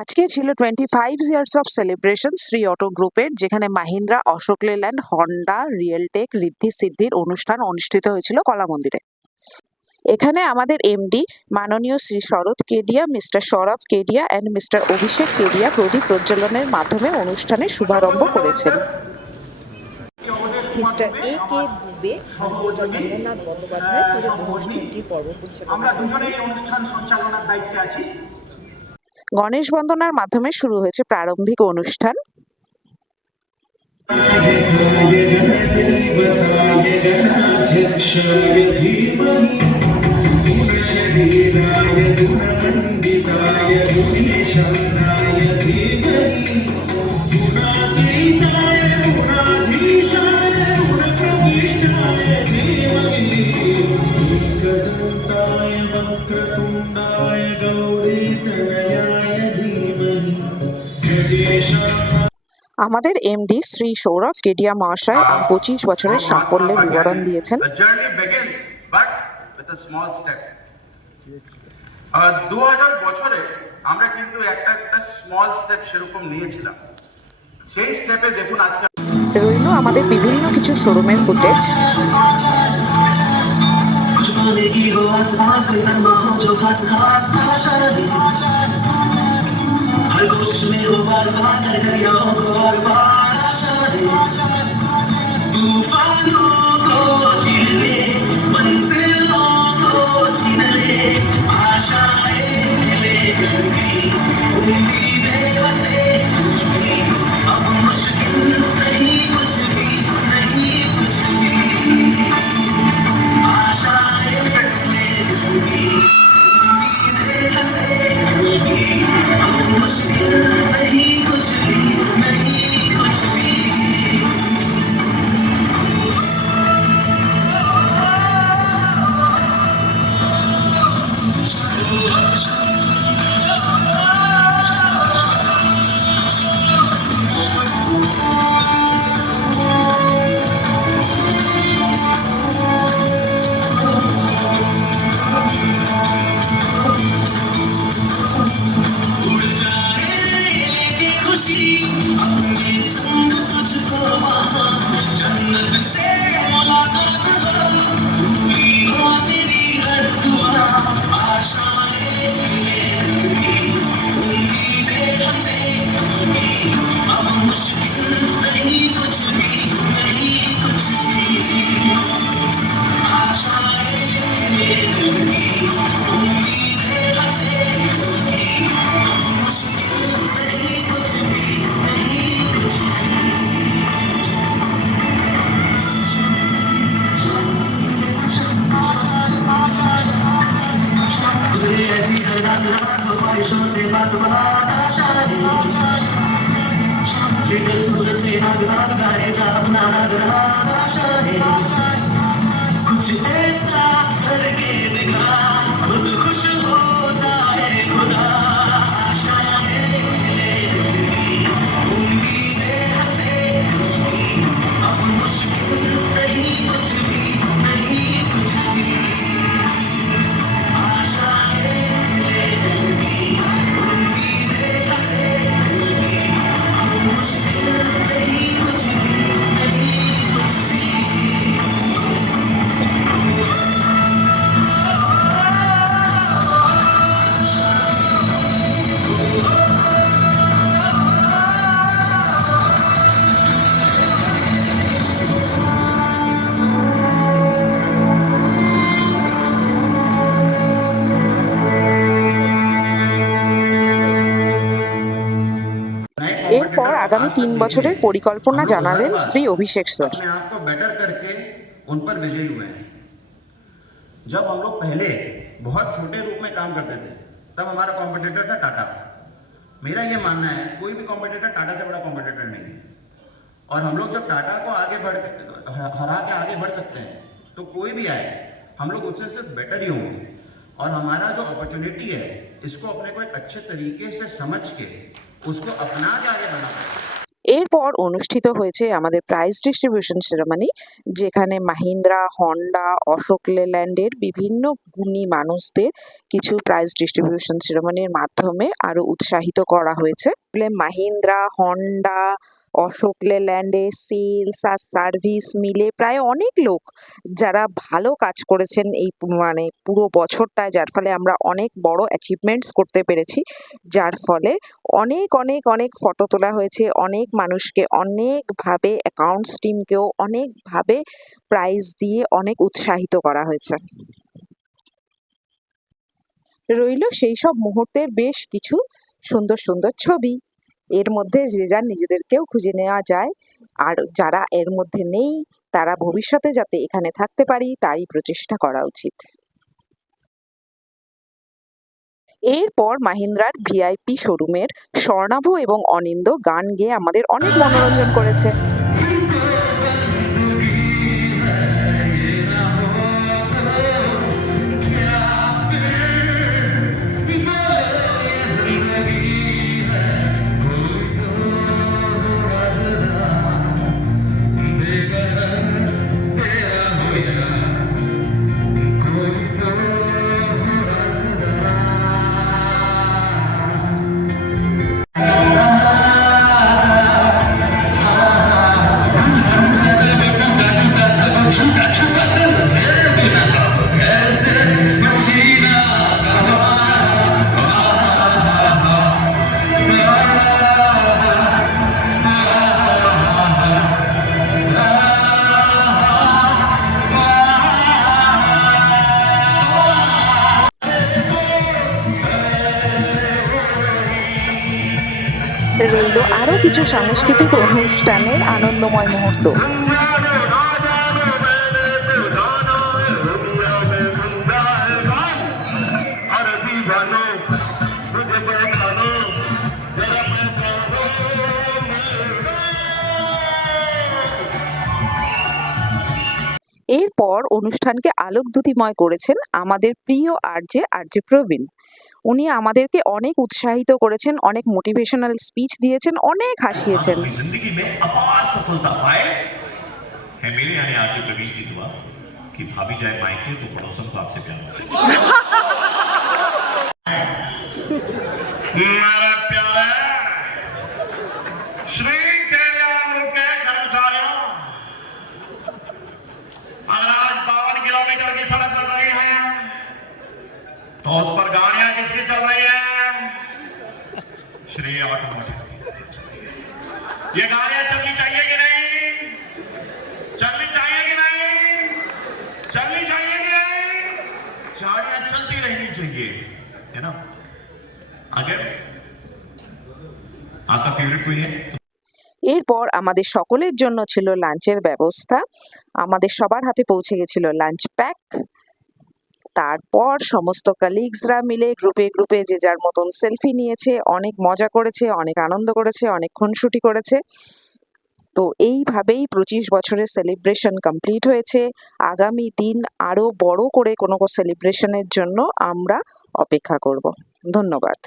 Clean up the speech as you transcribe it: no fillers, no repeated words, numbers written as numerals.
আজকে ছিল 25 years of celebration Shri auto গ্রুপের, যেখানে মাহিন্দ্রা, অশোক লেল্যান্ড, হন্ডা, রিয়েলটেক, ঋদ্ধি সিদ্ধির অনুষ্ঠান অনুষ্ঠিত হয়েছিল কলা মন্দিরে। এখানে আমাদের এমডি মাননীয় Shri Sarat Kedia, mister Sourav Kedia and mister Abhishek Kedia প্রদীপ প্রজ্বলনের মাধ্যমে অনুষ্ঠানের শুভারম্ভ করেছেন। মিস্টার এ কে দুবে আর মিস্টার অমরনাথ বন্দ্যোপাধ্যায় পুরো অনুষ্ঠানটির পর্ব পরিচালনা করেছেন। গণেশ বন্দনার মাধ্যমে শুরু হয়েছে প্রারম্ভিক অনুষ্ঠান। আমাদের এমডি শ্রী সৌরভ কেডিয়া মহাশয় 25 বছরের সাফল্যের বিবরণ দিয়েছেন। 2000 বছরে আমরা কিন্তু একটা স্মল স্টেপ সেরকম নিয়েছিলাম। সেই স্টেপে দেখুন আজকে রইল আমাদের বিভিন্ন কিছু শোরুমের ফুটেজ। এরপর আগামী 3 বছরের পরিকল্পনা জানালেন শ্রী অভিষেক স্যার। अपने आप को बेटर करके उन पर विजयी हुए हैं। जब हम लोग पहले बहुत छोटे रूप में काम करते थे तब हमारा कॉम्पिटिटर था टाटा। मेरा ये मानना है कोई भी कॉम्पिटिटर टाटा से बड़ा कॉम्पिटिटर नहीं है, और हम लोग जब टाटा को आगे हरा के आगे बढ़ सकते हैं तो कोई भी आए हम लोग उससे सिर्फ बेटर ही होंगे। और हमारा जो अपॉर्चुनिटी है इसको अपने को एक अच्छे तरीके से समझ के उसको अपना के आगे बढ़ना। এরপর অনুষ্ঠিত হয়েছে আমাদের প্রাইজ ডিস্ট্রিবিউশন সেরেমনি, যেখানে মাহিন্দ্রা, হন্ডা, অশোক লেল্যান্ডের বিভিন্ন গুণী মানুষদের কিছু প্রাইজ ডিস্ট্রিবিউশন সেরেমনির মাধ্যমে আরো উৎসাহিত করা হয়েছে। মাহিন্দ্রা, হন্ডা, অশোক লেল্যান্ডে সেলস আর সার্ভিস মিলে প্রায় অনেক লোক যারা ভালো কাজ করেছেন এই পুরো বছরটায়, যার ফলে আমরা অনেক বড় অ্যাচিভমেন্টস করতে পেরেছি, যার ফলে অনেক অনেক অনেক ফটো তোলা হয়েছে, অনেক মানুষকে অনেকভাবে, অ্যাকাউন্টস টিমকেও অনেকভাবে প্রাইজ দিয়ে অনেক উৎসাহিত করা হয়েছে। রইল সেই সব মুহূর্তের বেশ কিছু সুন্দর সুন্দর ছবি। এর মধ্যে যে যার নিজেদেরকেও খুঁজে নেওয়া যায়, আর যারা এর মধ্যে নেই তারা ভবিষ্যতে যাতে এখানে থাকতে পারি তারই প্রচেষ্টা করা উচিত। এরপর মাহিন্দ্রার ভিআইপি শোরুমের স্বর্ণাভ এবং অনিন্দ গান গেয়ে আমাদের অনেক মনোরঞ্জন করেছে। রইল আরো কিছু সাংস্কৃতিক অনুষ্ঠানের আনন্দময় মুহূর্ত। এরপর অনুষ্ঠানকে আলোকদ্যুতিময় করেছেন আমাদের প্রিয় আরজে প্রবীণ। উনি আমাদেরকে অনেক উৎসাহিত করেছেন, অনেক মোটিভেশনাল স্পিচ দিয়েছেন, অনেক হাসিয়েছেন। अपनी जिंदगी में अपार सफलता पाए है मेरे यानी आरजे प्रवीण की दुआ कि भाभी जाए मायके तो पड़ोसन को आपसे प्यार हो। मेरा प्यारा श्री कल्याण के कर्मचारियों, अगर आज 52 किलोमीटर की सड़क बन रही है तो उस पर गाड़ियां किसकी चल रही है? श्री ऑटोमोटिव। ये गाड़ियां चलनी चाहिए कि नहीं? चलनी चाहिए कि नहीं? चलनी चाहिए कि नहीं? गाड़ियां चलती रहनी चाहिए, है ना? अगर आपका फेवरेट कोई है? এরপর আমাদের সকলের জন্য ছিল লাঞ্চের ব্যবস্থা। আমাদের সবার হাতে পৌঁছে গেছিল লাঞ্চ প্যাক। তারপর সমস্ত কালিগসরা মিলে গ্রুপে গ্রুপে যে যার মতন সেলফি নিয়েছে, অনেক মজা করেছে, অনেক আনন্দ করেছে, অনেক খুনসুটি করেছে। তো এইভাবেই 25 বছরের সেলিব্রেশন কমপ্লিট হয়েছে। আগামী দিন আরও বড় করে কোনো সেলিব্রেশনের জন্য আমরা অপেক্ষা করব। ধন্যবাদ।